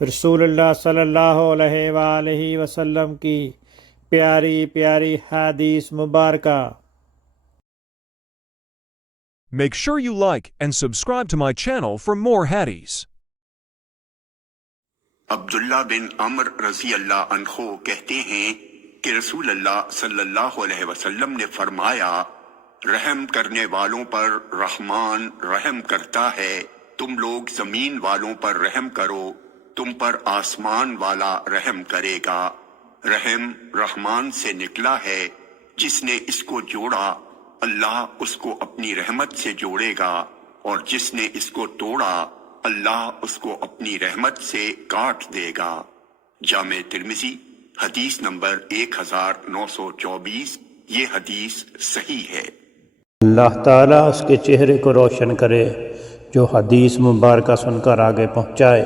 रसूलुल्लाह सल्लल्लाहु अलैहि वसल्लम की प्यारी प्यारी हदीस मुबारका। Make sure you like and subscribe to my channel for more hadiths. Abdullah बिन अमर रजी अल्लाह अन्हो कहते हैं कि रसूल अल्लाह सल्लल्लाहु अलैहि वसल्लम ने फरमाया, रहम करने वालों पर रहमान रहम करता है। तुम लोग जमीन वालों पर रहम करो, तुम पर आसमान वाला रहम करेगा। रहम रहमान से निकला है, जिसने इसको जोड़ा अल्लाह उसको अपनी रहमत से जोड़ेगा, और जिसने इसको तोड़ा अल्लाह उसको अपनी रहमत से काट देगा। जामे तिर्मिज़ी हदीस नंबर 1924। ये हदीस सही है। अल्लाह ताला उसके चेहरे को रोशन करे जो हदीस मुबारका सुनकर आगे पहुँचाए।